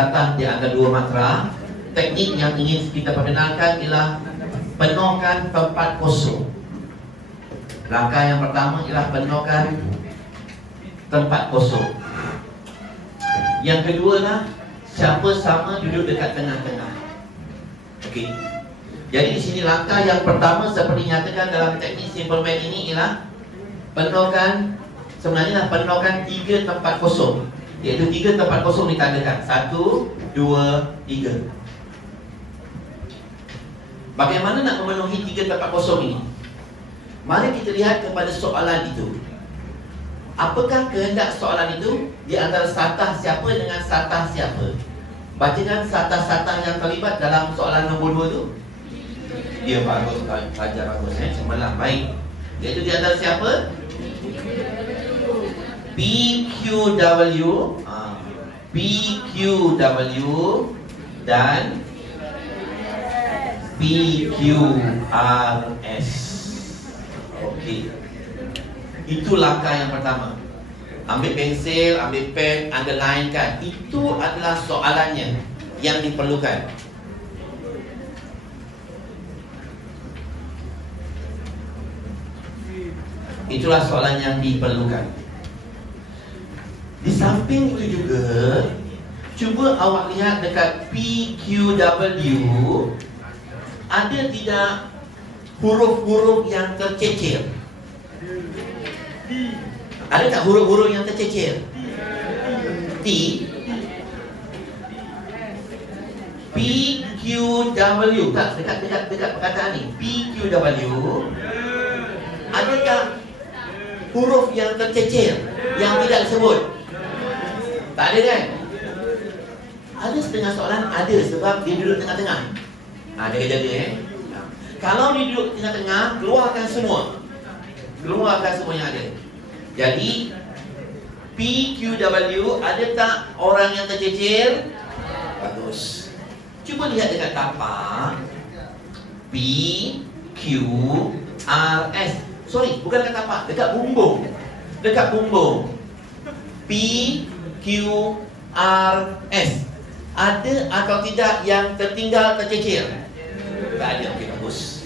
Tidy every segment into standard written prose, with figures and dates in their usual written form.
Datang di antara dua matra. Teknik yang ingin kita perkenalkan ialah penuhkan tempat kosong. Langkah yang pertama ialah penuhkan tempat kosong. Yang kedua lah, siapa sama duduk dekat tengah-tengah. Okey. Jadi di sini langkah yang pertama seperti nyatakan dalam teknik simple math ini ialah penuhkan, sebenarnya penuhkan 3 tempat kosong. Iaitu 3 tempat kosong ditandakan 1, 2, 3. Bagaimana nak memenuhi 3 tempat kosong ini? Mari kita lihat kepada soalan itu. Apakah kehendak soalan itu di antara satah siapa dengan satah siapa? Bacakan satah-satah yang terlibat dalam soalan nombor 2 itu. Dia bagus, pelajar bagus, semalam baik. Iaitu di antara siapa? PQW, PQW dan PQRS. Okey. Itu langkah yang pertama. Ambil pensil, ambil pen, underlinekan. Itu adalah soalannya yang diperlukan. Itulah soalan yang diperlukan. Di samping itu juga, cuba awak lihat dekat PQW, ada tidak huruf-huruf yang tercecer? Ada tak huruf-huruf yang tercecer? T. PQW, tak dekat perkataan ni. PQW. Adakah huruf yang tercecer yang tidak disebut? Tak ada kan? Ada setengah soalan ada sebab dia duduk tengah-tengah. Jaga-jaga Kalau dia duduk tengah-tengah, keluarkan semua. Keluarkan semua yang ada. Jadi PQW, ada tak orang yang tercecer? Bagus. Cuba lihat dekat tapak PQRS. Sorry, bukan dekat tapak, dekat bumbung. Dekat bumbung PQRS. Ada atau tidak yang tertinggal tercecer? Tak ada. Okey, bagus.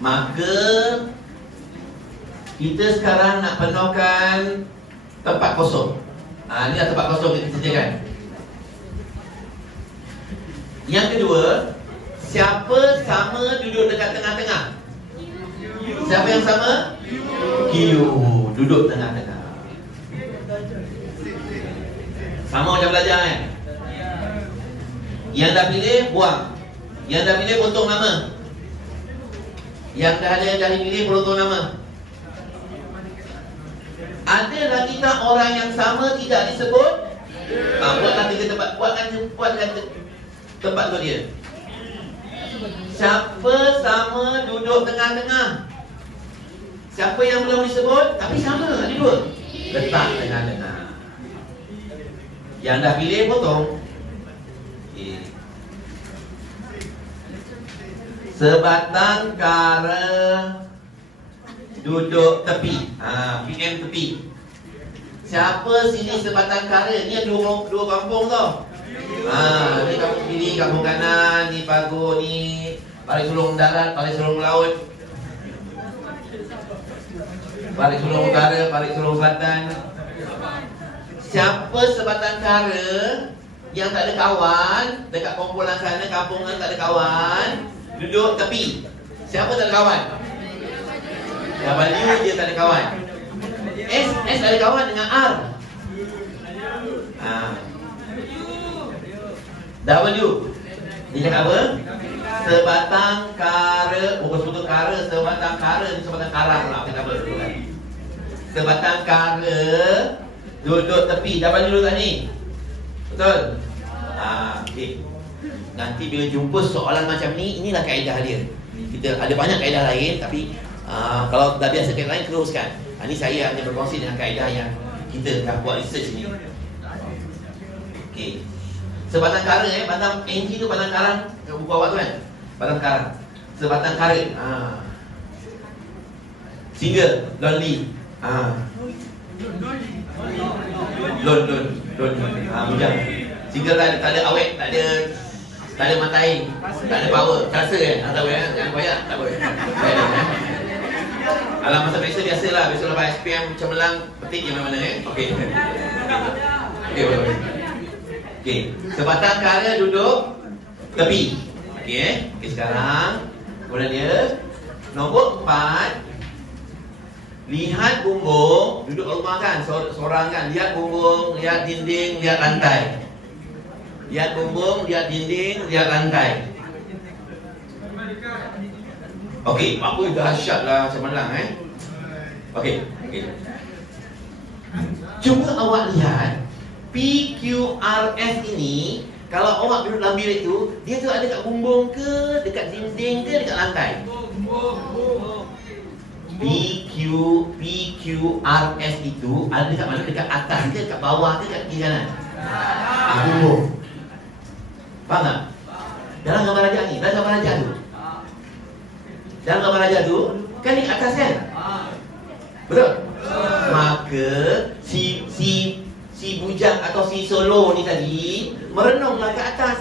Maka kita sekarang nak penuhkan tempat kosong. Ini adalah tempat kosong kita sediakan. Yang kedua, siapa sama duduk dekat tengah-tengah? Siapa yang sama? Q. Duduk tengah-tengah. Sama macam belajar kan? Yang dah pilih, buang. Yang dah pilih, potong nama. Yang dah pilih, potong nama. Ada lagi tak orang yang sama tidak disebut? Buatkan 3 tempat. Buatkan tempat tu dia. Siapa sama duduk tengah-tengah? Siapa yang belum disebut tapi sama, ada 2. Letak tengah-tengah. Yang dah pilih, potong. Okay. Sebatang kara duduk tepi. PM tepi. Siapa sini sebatang kara? Ni dua kampung tau. Ni kampung kiri, kampung kanan, ni pagur ni, balik sulung darat, balik sulung laut, balik sulung utara, balik sulung selatan. Siapa sebatang kara yang tak ada kawan, dekat kumpulan sana, kampungan tak ada kawan, duduk tepi. Siapa tak ada kawan? W dia tak ada kawan. S ada kawan dengan R. W dia cakap apa? Sebatang kara. Bukan sebut kara, sebatang kara ni sebatang karang lah. Kenapa? Sebatang kara duduk tepi. W duduk kat ni. Betul? Okay. Nanti bila jumpa soalan macam ni, inilah kaedah dia. Kita ada banyak kaedah lain, tapi kalau dah biasa kaedah lain, teruskan. Ini saya hanya berkongsi dengan kaedah yang kita dah buat research ni. Okay. Sebatang kara batang NG tu batang karang. Buku awak tu kan? Batang karang. Sebatang kara. Single, lonely. Lon. Bujang. Single tak ada awet, tak ada matai, tak ada power, tak rasa kan? Tak boleh kan? Jangan koyak, tak boleh. Alam masa biasalah. Besok lepas SPM cemerlang, petik je mana-mana Okey. Okey. Sebatang kara duduk tepi. Okey, sekarang kemudian dia nombor 4. Lihat bumbung, duduk rumah kan, seorang kan. Lihat bumbung, lihat dinding, lihat lantai. Lihat bumbung, lihat dinding, lihat lantai. Okey, apa dahsyat lah cemerlang Okey. Cuba awak lihat PQRS ini. Kalau awak duduk dalam bilik tu, dia tu ada dekat bumbung ke, dekat dinding ke, dekat lantai? PQRS itu ada dekat mana? Dekat atas ke, dekat bawah ke, dekat kiri kanan? Bumbung. Faham tak? Dalam gambar raja ni, dalam gambar raja tu. Dalam gambar raja tu, kan dekat atas kan? Betul? Maka si bujang atau si solo ni tadi merenunglah ke atas.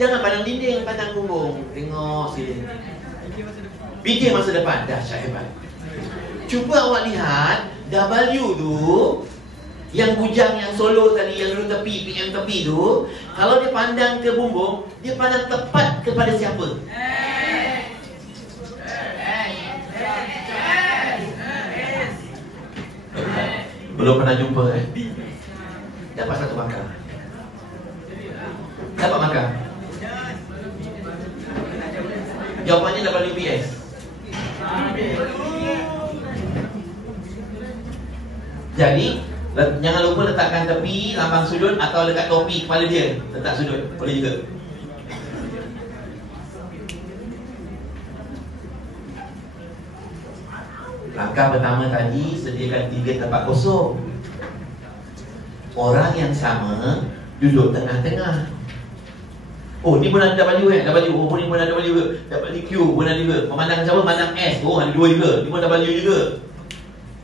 Jangan pandang dinding, pandang bumbung. Tengok sini. Fikir masa depan. Dahsyat hebat. Cuba awak lihat W tu, yang bujang yang solo tadi, yang duduk tepi, PM tepi tu, kalau dia pandang ke bumbung, dia pandang tepat kepada siapa? Belum pernah jumpa Dapat satu markah. Dapat markah. Jawapannya WPS. Jadi jangan lupa letakkan tepi, lambang sudut atau dekat topi kepala dia. Letak sudut, boleh juga. Langkah pertama tadi, sediakan 3 tempat kosong. Orang yang sama duduk tengah-tengah. Oh, ni pun ada W kan? W. Oh, ni pun ada W juga. WQ pun ada juga. Memandang siapa? Memandang S. Oh, ada 2 juga. Ni pun W juga.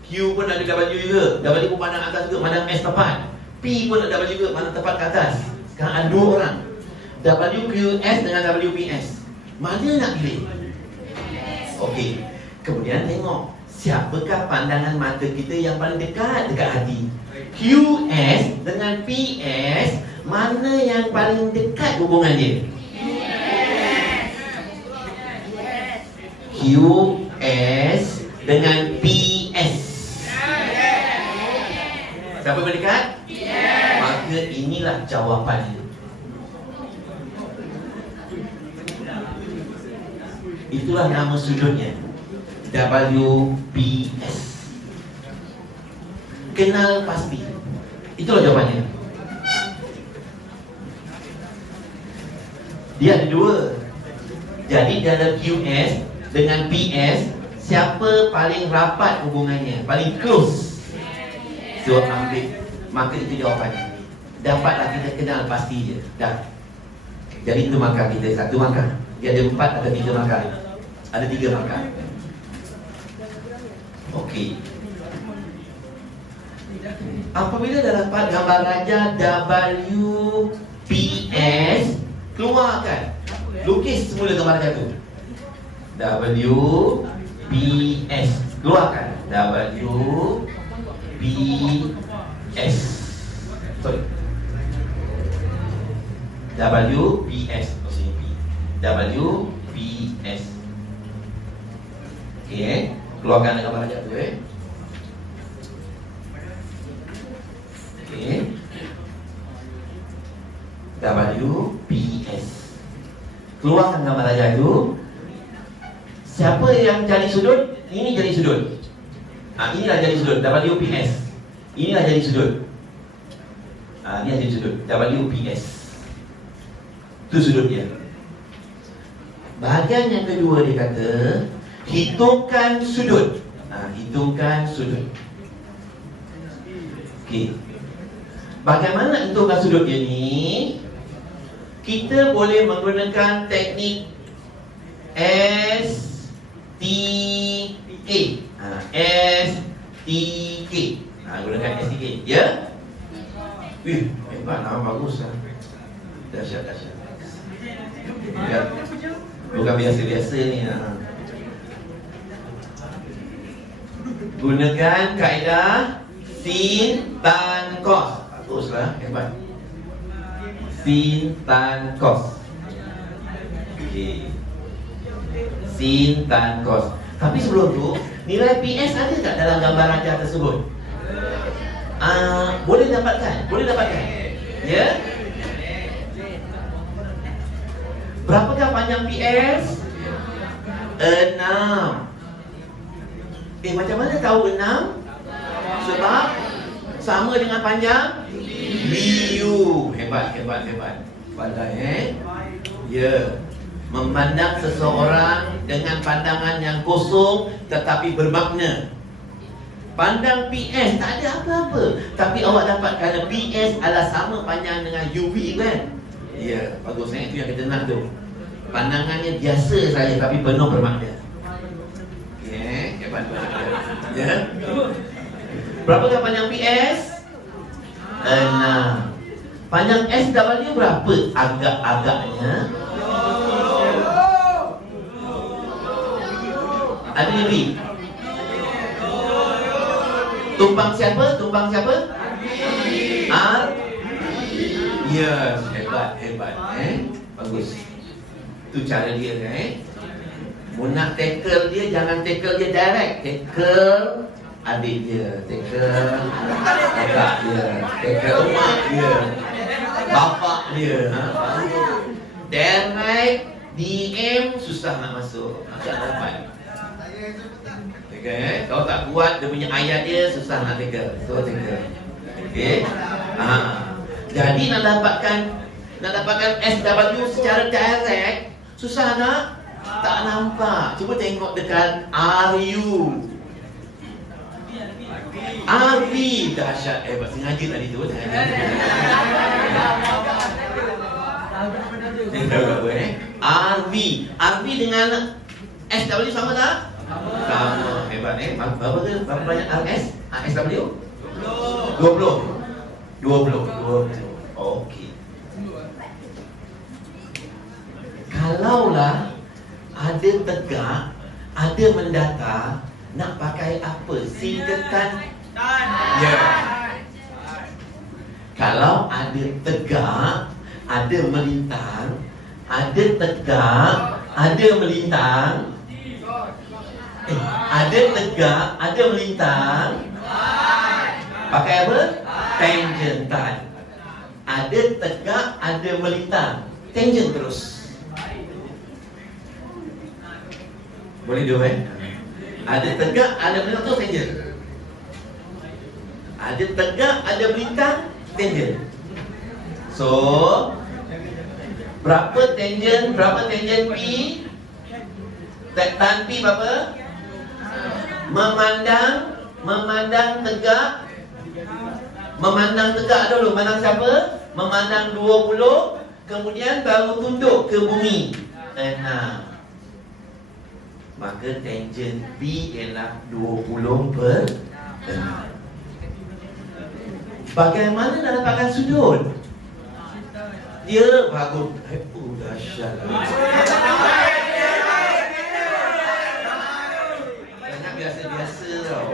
Q pun ada W juga. W pun pandang atas juga. Pandang S tepat. P pun ada W juga. Pandang tepat ke atas. Sekarang ada 2 orang. WQS dengan WPS. Mana nak pilih? Okey. Kemudian tengok, siapakah pandangan mata kita yang paling dekat hati? QS dengan PS, mana yang paling dekat hubungan dia? QS dengan PS. Siapa yang berdekat? Maka inilah jawapannya. Itulah nama sudutnya, WPS. Kenal pasti. Itulah jawapannya. Dia ada 2. Jadi dalam QS dengan PS, siapa paling rapat hubungannya, paling close? So ambil. Maka itu jawapannya. Dapatlah kita kenal pasti je. Dah. Jadi itu markah kita. 1 markah. Dia ada 4 atau 3 markah. Ada 3 markah. Okey. Apabila dah dapat gambar raja WPS, keluarkan. Lukis semula gambar raja tu. WPS. Keluarkan. WPS. Sorry. WPS. WPS. Okey, keluarkan gambar raja tu Okey. WPS. Keluarkan gambar raja tu. Siapa yang jadi sudut? Ini jadi sudut. Inilah jadi sudut. WPS. Inilah jadi sudut. Ini jadi sudut. WPS. Itu sudut dia. Bahagian yang kedua dia kata, hitungkan sudut. Hitungkan sudut. Okey. Bagaimana hitungkan sudut dia ni? Kita boleh menggunakan teknik STK. STK. Gunakan STK, ya. Wih, hebat, nama bagus lah. Dahsyat. Bukan biasa-biasa ni. Gunakan kaedah sin, tan, cos. Baguslah, hebat. Sin, tan, cos. Okay. Sin, tan, cos. Tapi sebelum tu, nilai PS ada tak dalam gambar rajah tersebut? Boleh dapatkan. Ya. Berapakah panjang PS? 6. Macam mana tahu 6? Sebab sama dengan panjang liu. Hebat. Pandai, ya. Memandang seseorang dengan pandangan yang kosong tetapi bermakna. Pandang PS tak ada apa-apa, tapi awak dapat kerana PS adalah sama panjang dengan UV kan? Ya, bagus. Itu yang kita nak tu. Pandangannya biasa saja tapi penuh bermakna. Okay, hebat. Ya. Berapakah panjang PS? 6. Panjang SW berapa? Agak-agaknya ada lebih. Tumpang siapa? R. Yes, hebat. Bagus. Itu cara dia Mau nak tackle dia, jangan tackle dia direct. Tackle adik dia, tackle kakak dia, tackle mak dia, bapak dia. Direct DM susah nak masuk. Tak dapat. Okay. Kalau tak kuat dia punya ayat dia susah nak tackle. So tackle. Okay. Jadi nak dapatkan SW secara direct susah nak? Tak nampak. Cuba tengok dekat RU. RV. Dahsyat. Hebat. Sengaja tadi tu. RV. RV dengan SW sama tak? Sama. Hebat. Berapa banyak RS? SW? 20. Okey. Kalaulah ada tegak, ada mendatar, nak pakai apa? Singkatan ya. Kalau ada tegak, ada melintang, ada tegak, ada melintang. Ada tegak, ada melintang. Pakai apa? Tangentan. Ada tegak, ada melintang. Tangent terus. Boleh dua Ada tegak, ada melintang terus tangent. Ada tegak, ada melintang, tangent. So, berapa tangent P? Tan P berapa? Memandang tegak. Memandang tegak dulu. Memandang siapa? Memandang 20. Kemudian baru tunduk ke bumi. 6. Maka tangent B ialah 20/6. Bagaimana nak dapatkan sudut? Dia bagus. Dahsyat. Banyak biasa-biasa tau.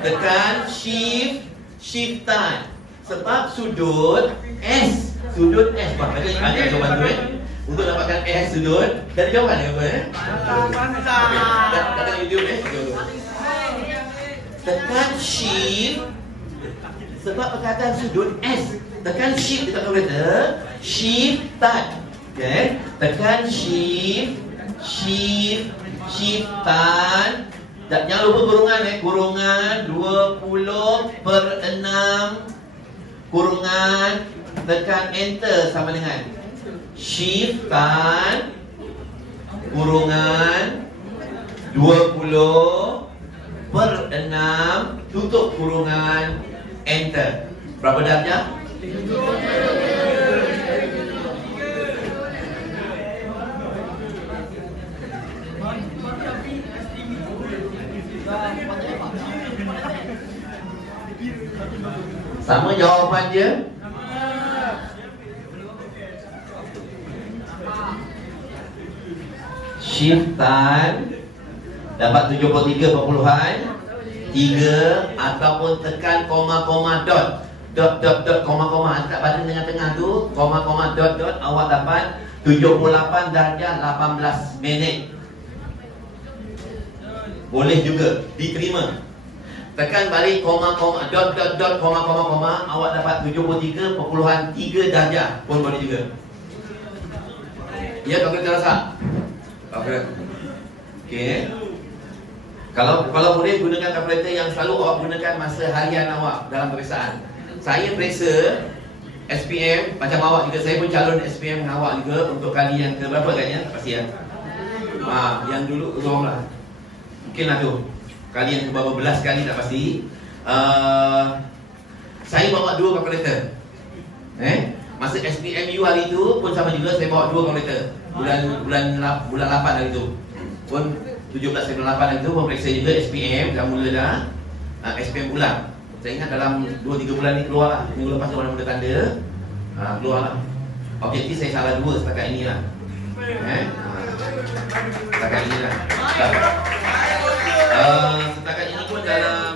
Tekan shiftan. Sebab sudut S. Ada jawapan tu Untuk dapatkan S sudut. Dari jawapan apa Kata YouTube Tekan shift. Sebab perkataan sudut S. Tekan shift dekat kalkulator. Shiftan. Okay. Tekan shiftan. Jangan lupa kurungan Kurungan 20/6. Kurungan. Tekan enter sama dengan shiftan. Kurungan 20/6. Tutup kurungan. Enter. Berapa darjah? Sama jawapan dia? Shiftan dapat 73.3 ataupun tekan koma-koma dot koma-koma dekat pada tengah-tengah tu, koma-koma dot awak dapat 78 darjah 18 minit. Boleh juga diterima. Tekan balik koma-koma dot koma-koma awak dapat 73.3 darjah pun boleh juga. Ya, kau kena rasa. Okey. Kalau boleh gunakan kalkulator yang selalu awak gunakan masa harian awak dalam peperiksaan. Saya periksa SPM macam awak juga. Saya pun calon SPM dengan awak juga untuk kali yang ke berapa agaknya? Tak pasti ya. Yang dulu tolong lah. Mungkinlah tu. Kali yang ke berapa belas kali tak pasti. Saya bawa 2 kalkulator. Masa SPMU hari tu pun sama juga, saya bawa 2 kalkulator. Bulan 8 hari tu. Pun 17-8 hari tu pun periksa juga SPM. Dah mula dah SPM ulang. Saya ingat dalam 2-3 bulan ni keluar lah. Minggu lepas tu orang mula tanda keluar lah. Objektif saya salah 2 setakat ini lah. Setakat ini lah. Setakat ini pun dalam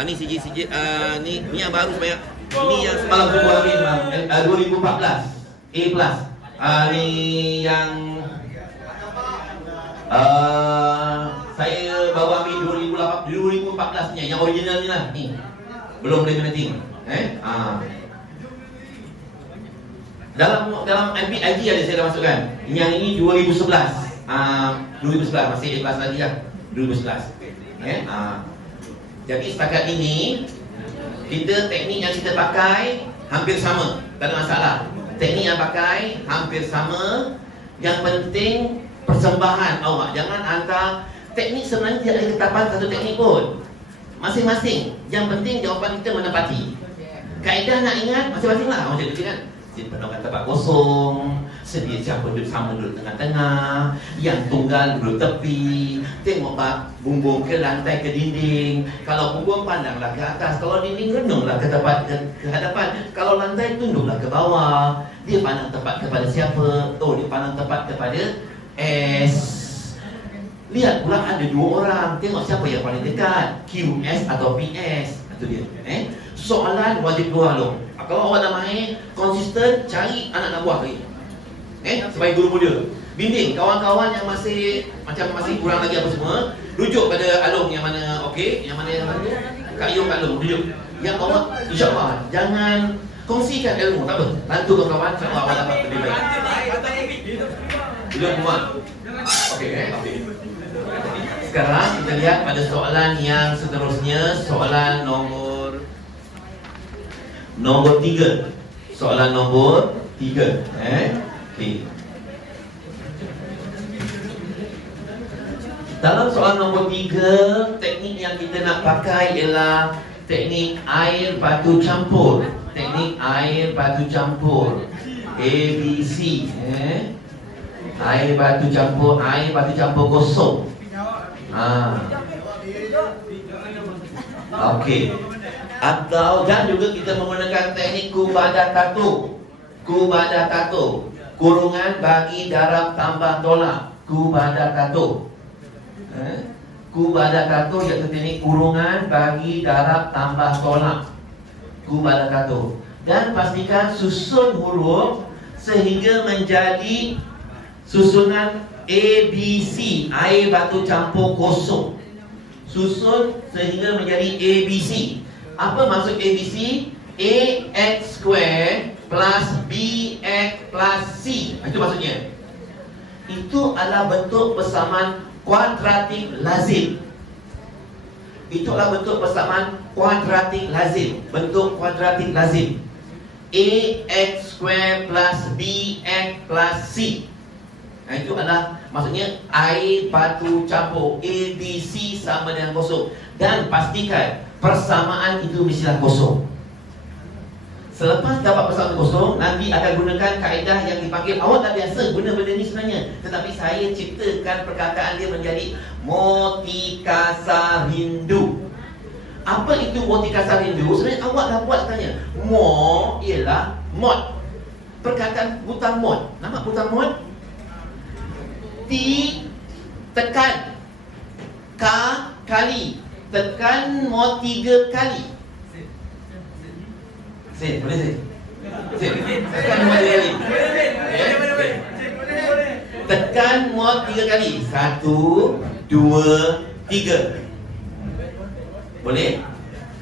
ni sijil ni yang baru sebanyak. Ini yang semalam semua habis bang. 2014 A+. Ni yang saya bawa ambil 2014 nya, yang original ni lah ni. Belum implementing. Dalam MPIG ada saya dah masukkan. Yang ini 2011. 2011 masih A+ lagi lah. 2011. Jadi setakat ini kita teknik yang kita pakai hampir sama, tak ada masalah. Teknik yang pakai hampir sama. Yang penting persembahan awak. Jangan hantar teknik, sebenarnya tidak ada ketetapan satu teknik pun. Masing-masing. Yang penting jawapan kita menepati. Kaedah nak ingat masing-masing lah. Macam tu kan. Penuhkan tempat kosong, sedia siapa duduk sama duduk tengah-tengah, yang tunggal duduk tepi, tengok bumbung ke lantai ke dinding. Kalau bumbung pandanglah ke atas, kalau dinding renunglah ke tempat ke hadapan, kalau lantai tunduklah ke bawah. Dia pandang tepat kepada siapa? Dia pandang tepat kepada S. Lihat pula ada 2 orang, tengok siapa yang paling dekat, QS atau PS. Itu dia. Soalan wajib keluar dong. Kalau awak nak main konsisten, cari anak buah lagi. Sebagai guru muda. Bimbing kawan-kawan yang masih kurang lagi apa semua, rujuk pada Alung yang mana okey, yang mana Kak Yung, Kak Long rujuk. Yang awak insya-Allah jangan kongsikan ilmu, tak apa. Bantu kawan-kawan insya-Allah awak dapat lebih baik. Duduk semua. Okey. Sekarang kita lihat pada soalan yang seterusnya, soalan nombor 3. Soalan nombor 3. Okay. Dalam soalan nombor 3, teknik yang kita nak pakai ialah teknik air batu campur. Teknik air batu campur, ABC. Air batu campur kosong. Okey. Atau dan juga kita menggunakan teknik kubadah tato. Kubadah tato, kurungan bagi darab tambah tolak. Kubadah tato. Kubadah tato iaitu teknik kurungan bagi darab tambah tolak. Kubadah tato. Dan pastikan susun huruf sehingga menjadi susunan ABC, air batu campur kosong. Susun sehingga menjadi ABC. Apa maksud ABC? AX square plus BX plus C. Itu maksudnya. Itu adalah bentuk persamaan kuadratik lazim. Itu adalah bentuk persamaan kuadratik lazim. Bentuk kuadratik lazim. AX square plus BX plus C. Itu adalah maksudnya air batu campur ABC sama dengan kosong. Dan pastikan persamaan itu mestilah kosong. Selepas dapat persatuan kosong, nanti akan gunakan kaedah yang dipanggil, awak tak biasa guna benda ni sebenarnya, tetapi saya ciptakan perkataan dia menjadi Motikasa Rindu. Apa itu Motikasa Rindu? Sebenarnya awak dah buat sebenarnya. Mo ialah mod. Perkataan buta mod. Nampak buta mod? Ti tekan, ka kali, tekan mod 3 kali. Boleh Sin? Tekan mod 3 kali. Tekan mod 3 kali. 1, 2, 3. Boleh?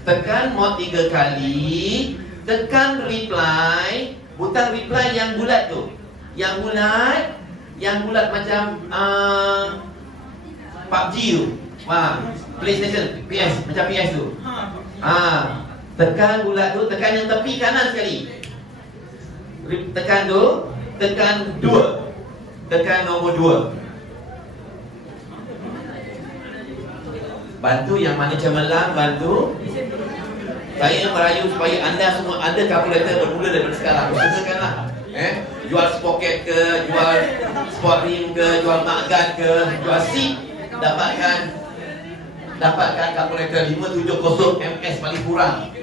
Tekan mod 3 kali. Tekan reply. Butang reply yang bulat tu. Yang bulat macam PUBG tu. PlayStation, PS, macam PS tu. Tekan bulat tu, tekan yang tepi kanan sekali. Tekan tu, tekan 2. Tekan nombor 2. Bantu yang mana cemerlang, bantu. Saya merayu supaya anda semua ada kalkulator bermula daripada sekarang. Usahakanlah. Jual spoket ke, jual sport rim ke, jual makgan ke, jual seat, dapatkan kalkulator 570 ms paling kurang.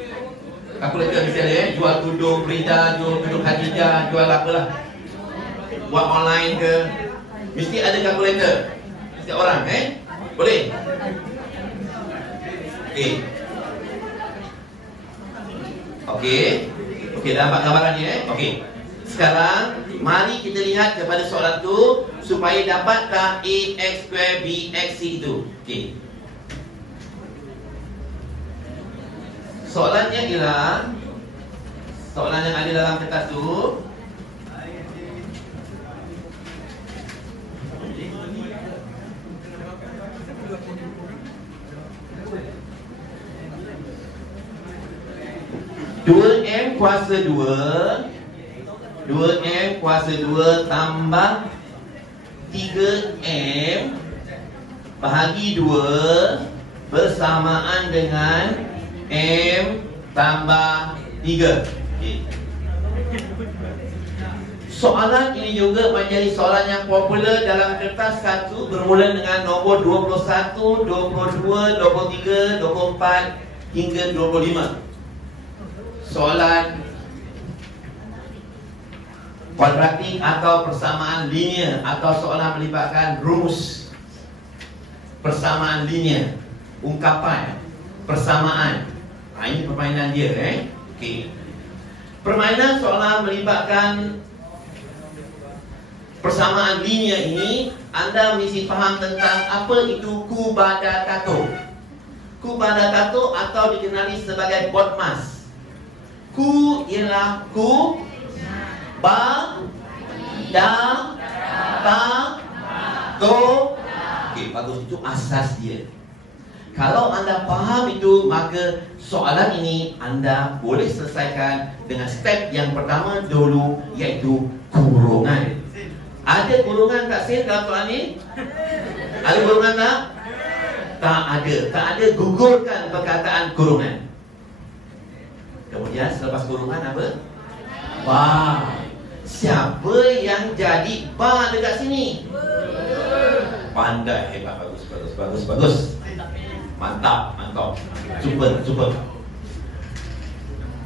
Kalkulator misalnya jual tudung Frida, jual tudung Khadijah, jual apalah, buat online ke, mesti ada kalkulator setiap orang. Boleh? Okey, dapat gambarannya. Okey. Sekarang mari kita lihat kepada soalan tu supaya dapatkah ax square bx itu. Okey. Soalannya ialah soalan yang ada dalam kertas tu. M kuasa 2 2M kuasa 2 tambah 3M bahagi 2 bersamaan dengan M tambah 3. Soalan ini juga menjadi soalan yang popular dalam kertas 1 bermula dengan nombor 21, 22, 23, 24 hingga 25. Soalan kuadratik atau persamaan linear, atau soalan melibatkan rumus persamaan linear, ungkapan persamaan. Ini permainan dia. Okey. Permainan soalan melibatkan persamaan linear ini, anda mesti faham tentang apa itu Kubadatato. Kubadatato atau dikenali sebagai BODMAS. Ku ialah ku, ba, da, ta, to. Okey, bagus, itu asas dia. Kalau anda faham itu, maka soalan ini anda boleh selesaikan dengan step yang pertama dulu, iaitu kurungan. Ada kurungan tak Sin dalam soalan ni? Ada kurungan tak? Tak ada. Tak ada, gugurkan perkataan kurungan. Kemudian selepas kurungan apa? Wah, siapa yang jadi ba dekat sini? Pandai, hebat, bagus. Mantap. Super.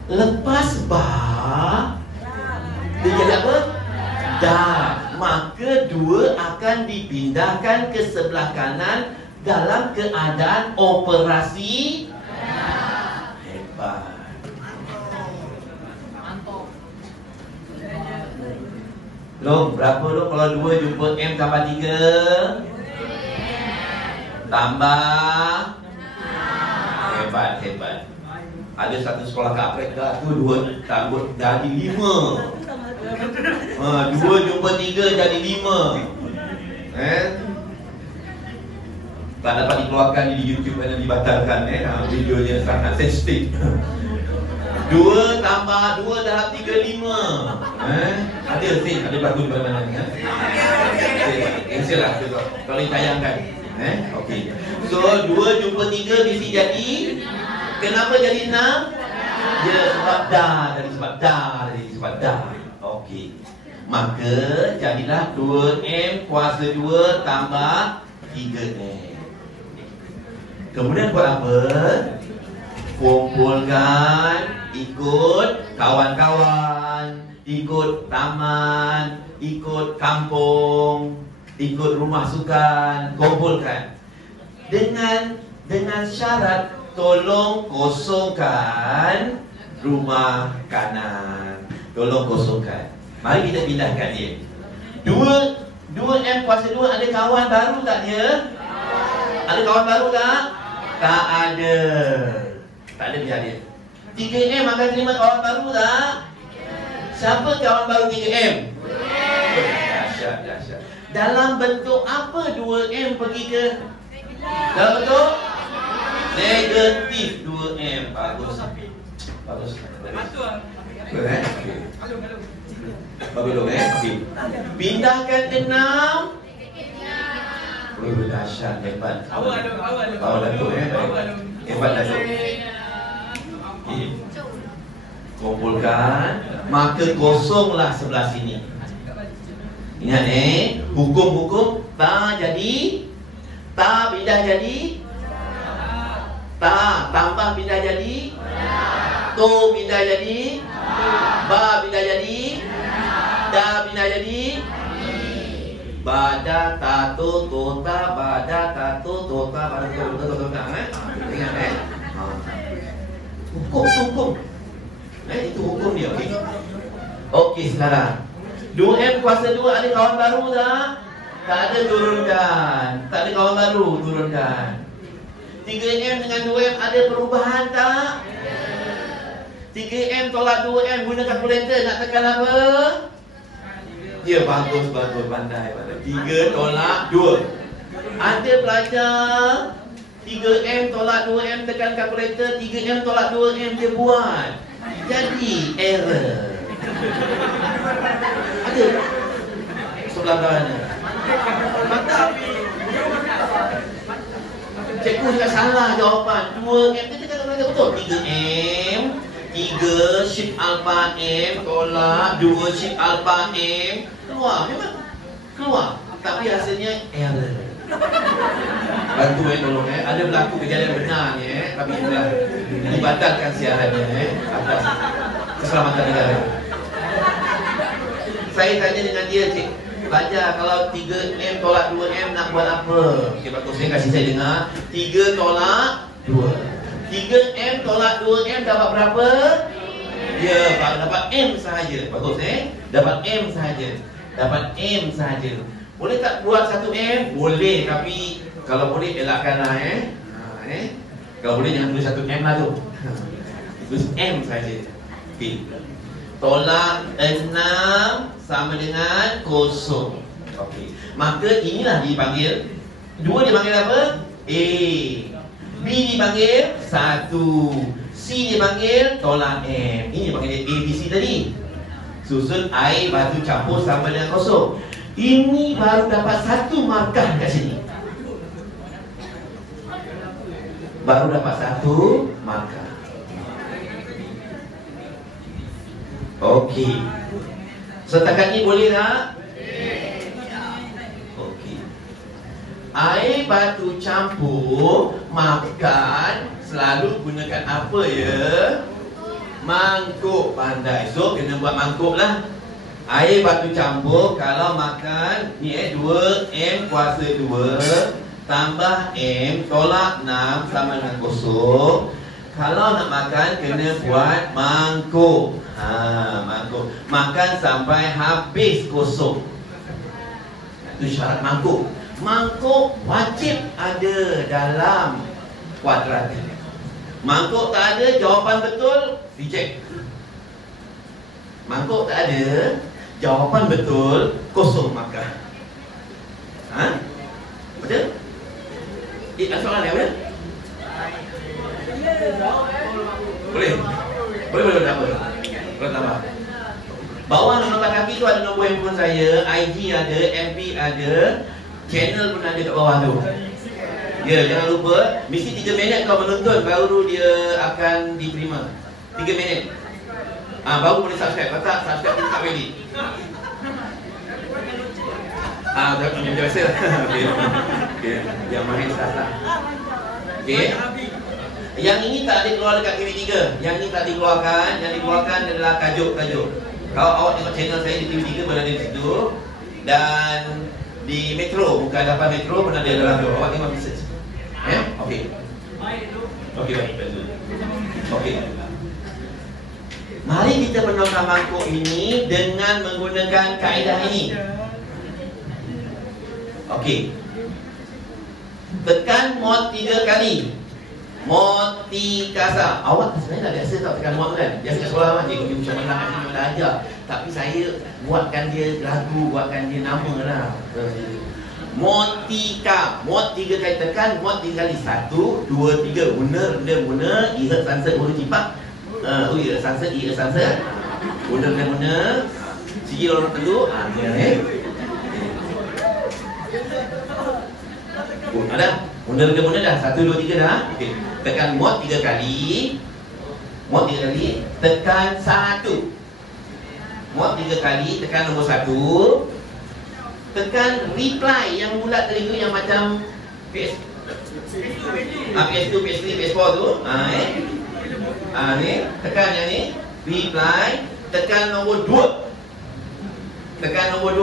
Lepas ba, dia jadi apa? Da. Maka 2 akan dipindahkan ke sebelah kanan dalam keadaan operasi. Hebat. Long, berapa long kalau 2 jumpa M tambah 3? Tambah. Hebat. Ada satu sekolah kat Afrika tu 2 tambah jadi 5. 2 jumpa 3 jadi 5. Tak dapat dikeluarkan di YouTube dan dibatalkan. Videonya sangat sensitif. 2 tambah 2 dalam 3, 5. Ada Sin, ada berlaku di mana-mana ni. Cancel lah kalau ditayangkan. Okey. So 2 jumpa 3 mesti jadi. Kenapa jadi 6? Ya, sebab dah. Okey. Maka jadilah 2M kuasa 2 tambah 3M. Kemudian buat apa? Kumpulkan, ikut kawan-kawan, ikut taman, ikut kampung, ikut rumah sukan, kumpulkan. Dengan syarat tolong kosongkan rumah kanan. Tolong kosongkan. Mari kita pindahkan dia. 2M kuasa 2 ada kawan baru tak dia? Ada kawan baru tak? Tak ada. Tak ada, biar dia. 3M akan terima kawan baru tak? Siapa kawan baru 3M? Dahsyat. Dalam bentuk apa 2M pergi ke? Dalam bentuk negatif 2M. Bagus. Bagus dong, okey. Pindahkan 6. Dahsyat, hebat. Awal Datuk, hebat Datuk. Okey. Kumpulkan, maka kosonglah sebelah sini. Ingat hukum ta jadi, ta pindah jadi, ta tambah pindah jadi, to pindah jadi, ba pindah jadi, da pindah jadi, bada tato tota, bada tato tota, bada tato tota. Ingat hukum. Itu hukum dia. Okey, sekarang 2M kuasa 2 ada kawan baru tak? Tak ada, turunkan. Tak ada kawan baru, turunkan. 3M dengan 2M ada perubahan tak? 3M tolak 2M, guna kalkulator. Nak tekan apa? Ya, bagus, pandai. 3 tolak 2. Ada pelajar 3M tolak 2M tekan kalkulator, 3M tolak 2M dia buat. Jadi error. Ada sebelah mana? Cikgu cakap salah jawapan. 2M dia tekan kalkulator betul. 3M 3 shift alpha M tolak 2 shift alpha M. Keluar, memang keluar. Tapi hasilnya error. Bantu tolong ada berlaku kejadian benar ni tapi itulah dibatalkan siarannya atas keselamatan negara. Saya tanya dengan dia, cik, belajar kalau 3M tolak 2M nak buat apa? Okey, bagus, saya kasih saya dengar. 3 tolak 2. 3M tolak 2M dapat berapa? Ya, dapat M sahaja. Bagus dapat M sahaja. Dapat M sahaja. Boleh tak buat 1M? Boleh, tapi kalau boleh elakkanlah Kalau boleh jangan tulis 1M lah tu. Tulis M saja. Okey. Tolak 6 sama dengan 0. Okey. Maka inilah dipanggil 2 dipanggil apa? A. B dipanggil 1. C dipanggil tolak M. Ini dipanggil A, B, C tadi. Susun air batu campur sama dengan 0. Ini baru dapat 1 markah kat sini. Baru dapat 1 markah. Okey. Setakat ni boleh tak? Okey. Air batu campur makan selalu gunakan apa ya? Mangkuk. Pandai. So kena buat mangkuk lah. Air batu campur kalau makan ni 2M kuasa 2 tambah M tolak 6 sama dengan 0. Kalau nak makan kena buat mangkuk. Mangkuk. Makan sampai habis kosong. Itu syarat mangkuk. Mangkuk wajib ada dalam kuadratik. Mangkuk tak ada, jawapan betul, reject. Mangkuk tak ada, jawapan betul, kosong markah. Betul? Soalan ni betul? Boleh? Boleh tak apa? Boleh tambah. Bawah nombor kaki tu ada nombor handphone saya, IG ada, FB ada, channel pun ada kat bawah tu. Ya, jangan lupa, mesti 3 minit kau menonton baru dia akan diterima. 3 minit. Baru boleh subscribe. Kalau tak subscribe kita tak ready. Macam biasa. Okey. Yang mahir start. Okey. Yang ini tak ada keluar dekat TV3. Yang ini tak dikeluarkan. Yang dikeluarkan adalah tajuk-tajuk. Kalau awak tengok channel saya di TV3 berada di situ. Dan di Metro, bukan dapat Metro pun ada dalam tu. Awak tengok research. Okey. Okey, baik. Okey. Mari kita menokar mangkuk ini dengan menggunakan kaedah ini. Okey. Tekan mod 3 kali. Mod tikasa. Awak sebenarnya dah biasa tak tekan mod kan? Biasa kat sekolah kan? Cikgu macam mana kat sini dah ajar. Tapi saya buatkan dia lagu, buatkan dia nama lah. Mod 3. Mod 3 kali tekan, mod 3 kali. 1, 2, 3. Guna, guna. Ihat sunset, guna cipak. Ihat sunset, ihat sunset. Guna. Sigi orang telur. Ada? Guna dah. 1, 2, 3 dah. Okey. Tekan mod 3 kali. Mod 3 kali. Tekan 1. Mod 3 kali. Tekan nombor 1. Tekan reply yang bulat tadi tu, yang macam PS2, PS3, PS4 tu. Ni. Tekan yang ni. Reply. Tekan nombor 2. Tekan nombor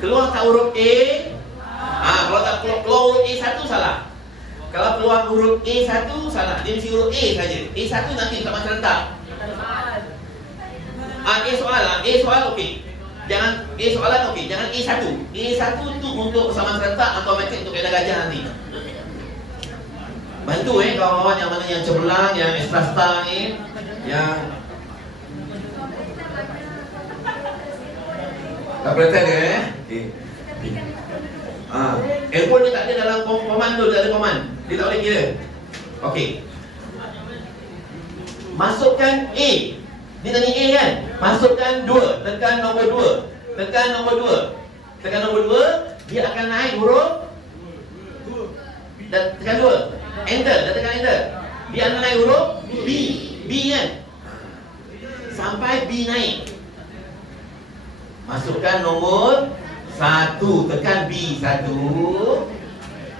2. Keluar tak huruf A? Kalau tak keluar huruf A1 salah. Kalau keluar huruf A1 salah. Dia mesti huruf A saja. A1 nanti tak macam rentak. A soal okey. Jangan A soalan okey. Jangan A1. A1 tu untuk persamaan serentak atau matrik untuk kaedah gajah nanti. Bantu kawan-kawan yang mana yang cemerlang, yang extra star ni, yang tak perhatian dia okey. Handphone ni tak ada dalam komando, tak ada komand. Dia tak boleh kira. Okey. Masukkan A. Dia tanya A kan? Masukkan 2. Tekan nombor 2. Tekan nombor 2. Tekan nombor 2. Dia akan naik huruf. Dan tekan 2. Enter. Dah tekan enter. Dia akan naik huruf B. B kan? Sampai B naik. Masukkan nombor 1, tekan B1.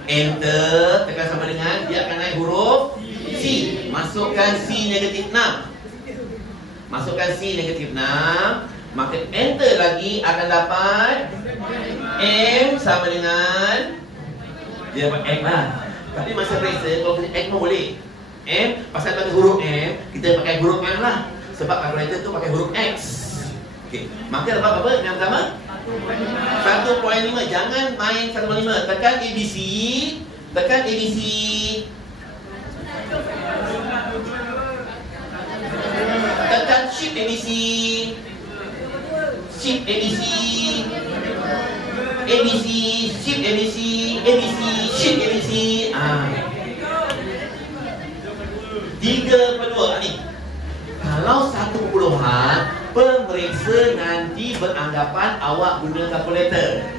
Enter. Tekan sama dengan, dia akan naik huruf C. Masukkan C negatif 6. Masukkan C negatif 6. Maka enter lagi, akan dapat M sama dengan, dia dapat M lah. Tapi masa periksa, kalau kita X pun boleh. M, pasal pakai huruf M, kita pakai huruf M lah. Sebab kalkulator tu pakai huruf X. Okay. Maka dapat apa? Yang pertama 1.5. Jangan main 1.5. Tekan ABC. Tekan ABC. Tekan Shift ABC. Shift ABC. ABC. Shift ABC. ABC. Shift ABC. 3/2 ni. Kalau 1 puluhan, pemeriksa nanti beranggapan awak guna kalkulator.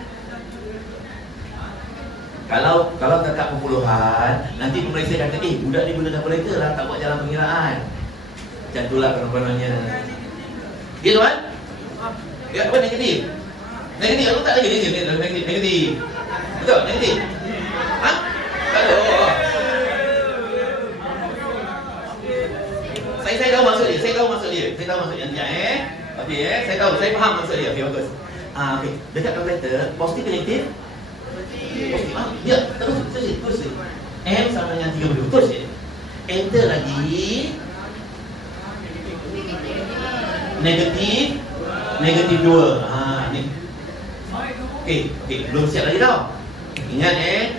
Kalau dekat puluhan, nanti pemeriksa kata, budak ni guna kalkulator lah, tak buat jalan pengiraan. Macam itulah konon-kononnya. Ya tuan? Ya apa negatif? Negatif, aku tak ada negatif. Betul, negatif. Tak ada. Saya tahu maksud dia. Saya tahu maksud dia. Okey, saya tahu. Saya faham maksud dia. Okey, bagus. Okey. Dekat kalkulator, positif negatif? Positif. Ya, terus. M sama dengan 30. Terus je. Enter lagi. Negatif 2. Ni. Okey, belum siap lagi tau. Ingat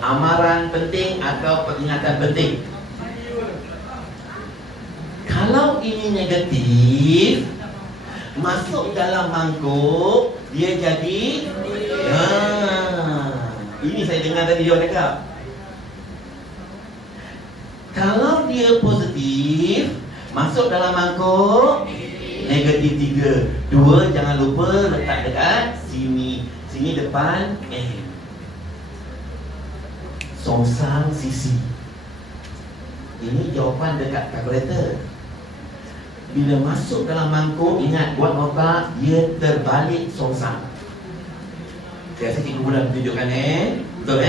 amaran penting atau peringatan penting. Kalau ini negatif, masuk dalam mangkuk, dia jadi ini saya dengar tadi dia cakap. Kalau dia positif, masuk dalam mangkuk, negatif 3. 2 jangan lupa letak dekat sini. Sini depan Songsang sisi. Ini jawapan dekat kalkulator. Bila masuk dalam mangkuk, ingat buat nota, dia terbalik songsang. Saya rasa cikgu mudah tunjukkan betul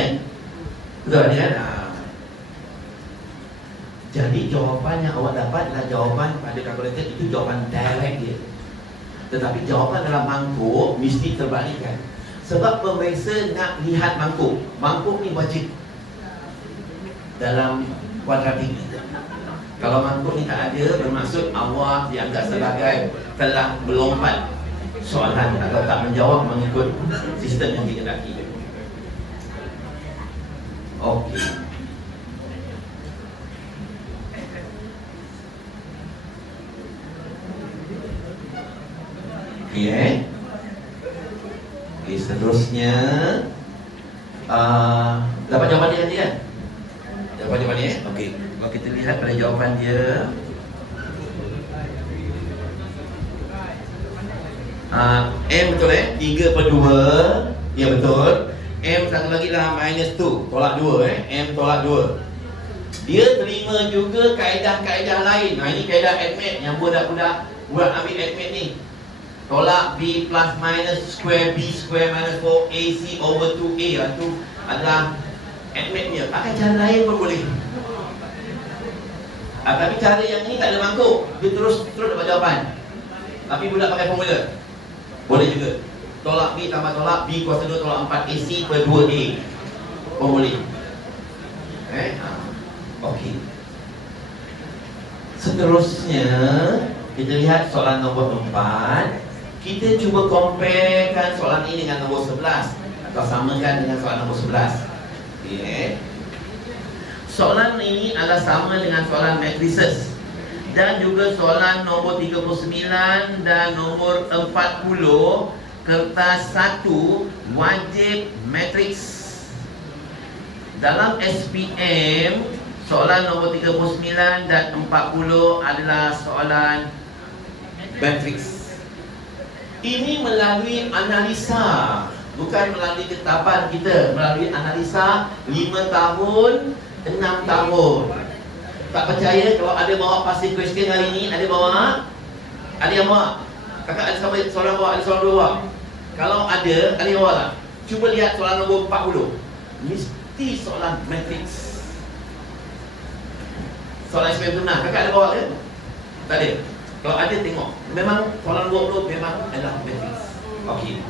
betul kan? Jadi jawapan yang awak dapat adalah jawapan pada kalkulator, itu jawapan direct dia. Tetapi jawapan dalam mangkuk mesti terbalikkan. Sebab pemeriksa nak lihat mangkuk. Mangkuk ni wajib dalam kuadratik. Kalau mangkuk ni tak ada, bermaksud awak dianggap sebagai telah melompat soalan atau tak menjawab mengikut sistem yang dikehendaki. Okey. Okey, seterusnya dapat jawapan dia nanti kan? Dapat jawapan dia? Okey, kalau kita lihat pada jawapan dia, M betul 3/2. Ya betul. M satu lagi lah -2, tolak 2 M tolak 2. Dia terima juga kaedah-kaedah lain. Ini kaedah admit yang budak-budak buat ambil admit ni. Tolak B plus minus square B square minus 4AC over 2A. Itu adalah admitnya. Pakai cara lain pun boleh. Tapi cara yang ni tak ada mangkuk, dia terus dapat jawapan. Tapi budak pakai formula, boleh juga. Tolak B tambah tolak B kuasa 2 tolak 4AC per 2A pun boleh. Okey. Seterusnya kita lihat soalan nombor 4. Kita cuba comparekan soalan ini dengan nombor 11 atau samakan dengan soalan nombor 11. Okey. Soalan ini adalah sama dengan soalan matrices dan juga soalan nombor 39 dan nombor 40 kertas 1 wajib matriks. Dalam SPM, soalan nombor 39 dan 40 adalah soalan matriks. Ini melalui analisa, bukan melalui ketetapan kita, melalui analisa 5 tahun, 6 tahun. Tak percaya kalau ada bawa passing question hari ni, ada bawa? Ada yang bawa? Kakak ada sampai soalan bawa, ada soalan bawa? Kalau ada yang bawa lah. Cuba lihat soalan nombor 40. Mesti soalan matriks. Soalan SPM pernah, kakak ada bawa ke? Tak ada. Kalau ada tengok, memang soalan nombor 20 memang adalah matriks. Okey.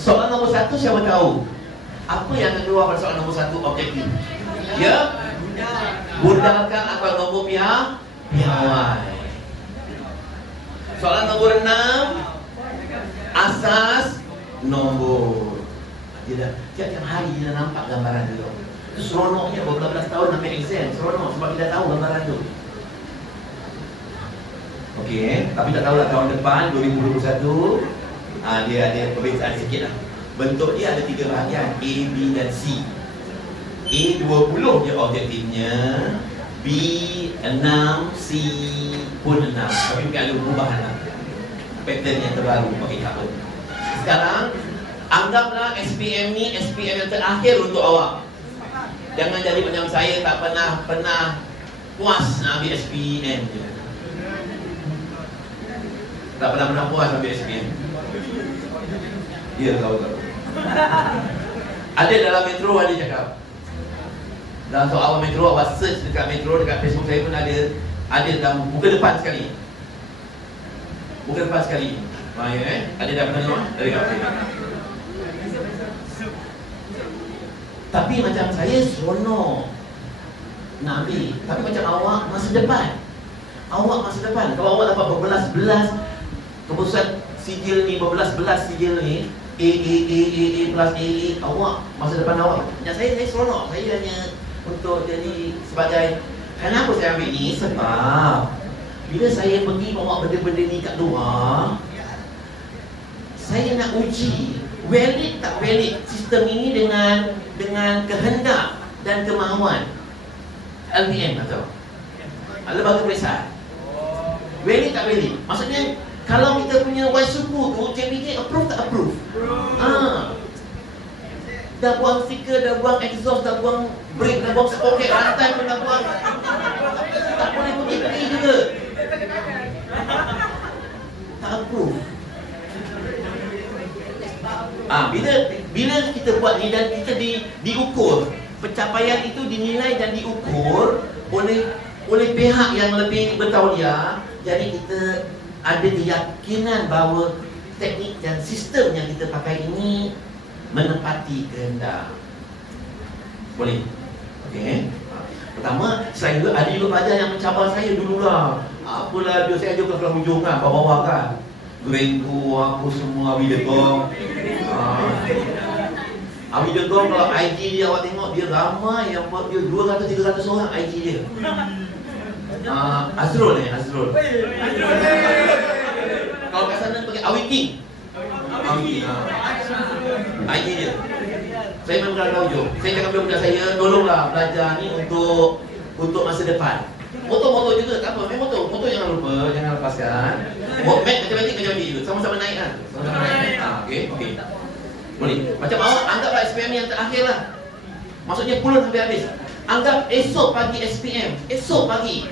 Soalan nombor 1 siapa tahu? Apa yang akan keluar pada soalan nombor 1 objektif? Ya? Budalkan akal nombor piawai. Soalan nombor 6, asas nombor. Tiap-tiap hari kita nampak gambaran dulu. Itu seronoknya beberapa tahun ambil exam. Seronok sebab kita tahu gambaran tu. Okey, tapi tak tahulah tahun depan 2021 dia ada perbezaan sikit lah. Bentuk dia ada 3 bahagian, A, B dan C. A 20 je objektifnya, B 6, C pun 6. Tapi bukan ada perubahan lah, pattern yang terbaru. Okey, tak apa. Sekarang anggaplah SPM ni SPM yang terakhir untuk awak. Jangan jadi macam saya tak pernah puas nak ambil SPM je. Tak pernah puas ambil SPM. Ya, tahu. Ada dalam metro ada cakap. Dalam soal metro, awak search dekat metro, dekat Facebook saya pun ada dalam muka depan sekali. Muka depan sekali. Ada dalam mana? Dari kat sini. Tapi macam saya seronok nak ambil. Tapi macam awak masa depan. Kalau awak dapat berbelas-belas keputusan sijil ni, berbelas-belas sijil ni, A plus A, awak masa depan awak. Yang saya seronok. Saya hanya untuk jadi sebagai. Kenapa saya ambil ni? Sebab bila saya pergi bawa benda-benda ni kat luar, saya nak uji valid tak valid sistem ini dengan kehendak dan kemahuan LPM atau lembaga peperiksaan. Valid tak valid? Maksudnya kalau kita punya Y suku tu JPJ approve tak approve? Dah buang stiker, dah buang exhaust, dah buang brake, dah buang sprocket, rantai pun dah buang. Tak boleh pergi juga. Tak approve. Bila kita buat ni dan kita diukur, pencapaian itu dinilai dan diukur oleh pihak yang lebih bertauliah. Jadi kita ada keyakinan bahawa teknik dan sistem yang kita pakai ini menepati kehendak. Boleh? Okey. Pertama, saya juga ada pelajar yang mencabar saya dululah. Apalah dia, saya aja kelas hujung kan, bawah-bawah kan. Grengku, aku semua Widegong. Widegong kalau IG dia, awak tengok dia ramai yang buat dia 200-300 orang IG dia. Azrul. Kalau kat sana pakai Awiking. IG dia. Saya memang tahu je. Saya cakap kepada budak saya, tolonglah belajar ni untuk masa depan. Motor juga, tak apa. Main motor jangan lupa, jangan lepaskan. Matematik juga, sama-sama naik kan. Okey. Boleh. Macam awak anggaplah SPM yang terakhir lah. Maksudnya puluh sampai habis. Anggap esok pagi SPM. Esok pagi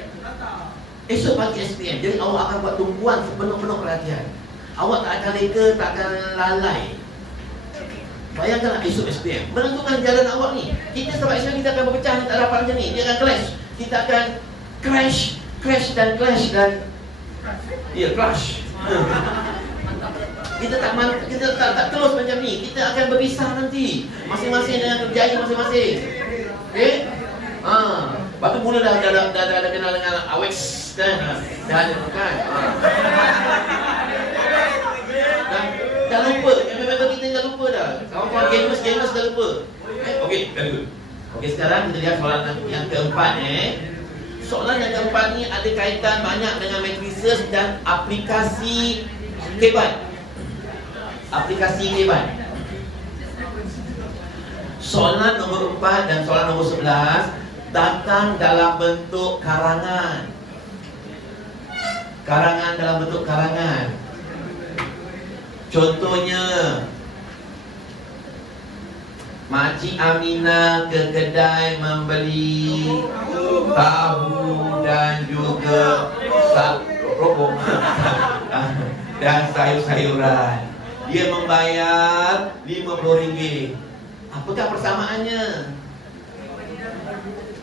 SPM. Jadi awak akan buat tumpuan sepenuh-penuh perhatian. Awak tak akan leka, tak akan lalai. Bayangkanlah esok SPM menentukan jalan awak ni. Kita sebab SPM kita akan berpecah, tak dapat macam ni. Dia akan clash. Kita akan crash dan clash. Kita tak close macam ni. Kita akan berpisah nanti. Masing-masing dengan kerjaya masing-masing. Okey? Lepas tu mula dah kenal dengan AWEX kan. Dah lupa. Memang kita dah lupa dah. Kawan-kawan gamers dah lupa. Okey, very good. Okey, sekarang kita lihat soalan yang keempat Soalan yang keempat ni ada kaitan banyak dengan matrices dan aplikasi kebat. Soalan nombor 4 dan soalan nombor 11 datang dalam bentuk karangan. Dalam bentuk karangan. Contohnya, Makcik Aminah ke kedai membeli tahu dan juga rokok dan sayur-sayuran. Dia membayar RM50. Apakah persamaannya?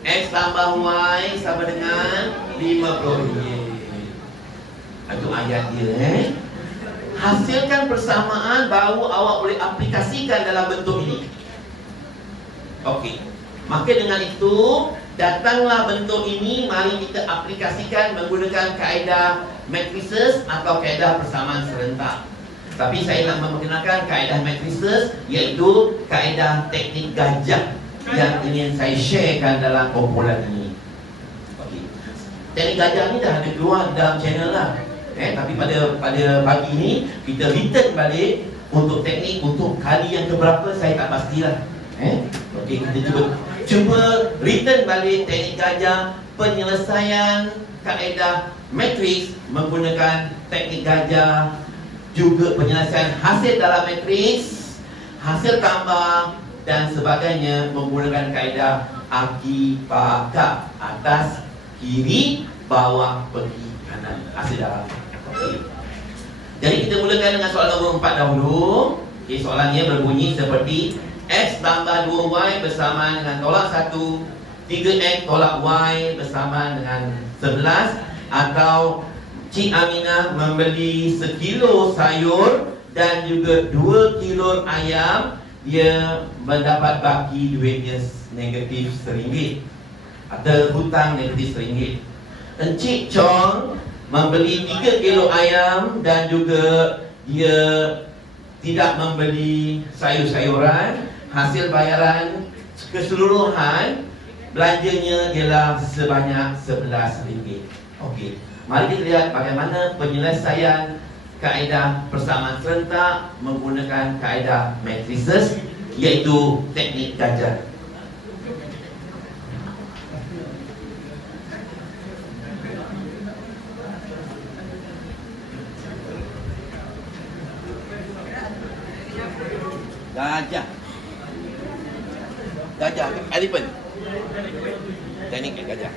X tambah Y sama dengan RM50. Itu ayat dia. Hasilkan persamaan baru awak boleh aplikasikan dalam bentuk ini. Okey. Maka dengan itu, datanglah bentuk ini, mari kita aplikasikan menggunakan kaedah matrices atau kaedah persamaan serentak. Tapi saya nak memperkenalkan kaedah matrices, iaitu kaedah teknik gajah yang ingin saya sharekan dalam kumpulan ini. Okey. Teknik gajah ni dah ada keluar dalam channel lah. Tapi pada pagi ni kita return balik untuk teknik untuk kali yang keberapa saya tak pastilah. Okey, kita cuba return balik teknik gajah, penyelesaian kaedah matrix menggunakan teknik gajah, juga penyelesaian hasil dalam matrix, hasil tambah dan sebagainya menggunakan kaedah akibaka, atas, kiri, bawah, pergi, kanan, hasil dalam. Jadi kita mulakan dengan soalan nombor 4 dahulu. Okay, soalannya berbunyi seperti X tambah 2Y bersamaan dengan tolak 1, 3X tolak Y bersamaan dengan 11. Atau Cik Aminah membeli sekilo sayur dan juga 2 kilo ayam. Dia mendapat baki duitnya negatif RM1 atau hutang negatif RM1. Encik Chong membeli 3 kilo ayam dan juga dia tidak membeli sayur-sayuran. Hasil bayaran keseluruhan belanjanya ialah sebanyak RM11. Okey, mari kita lihat bagaimana penyelesaian kaedah persamaan serentak menggunakan kaedah matrices, iaitu teknik gajah. Gajah. Gajah, elephant. Teknik gajah.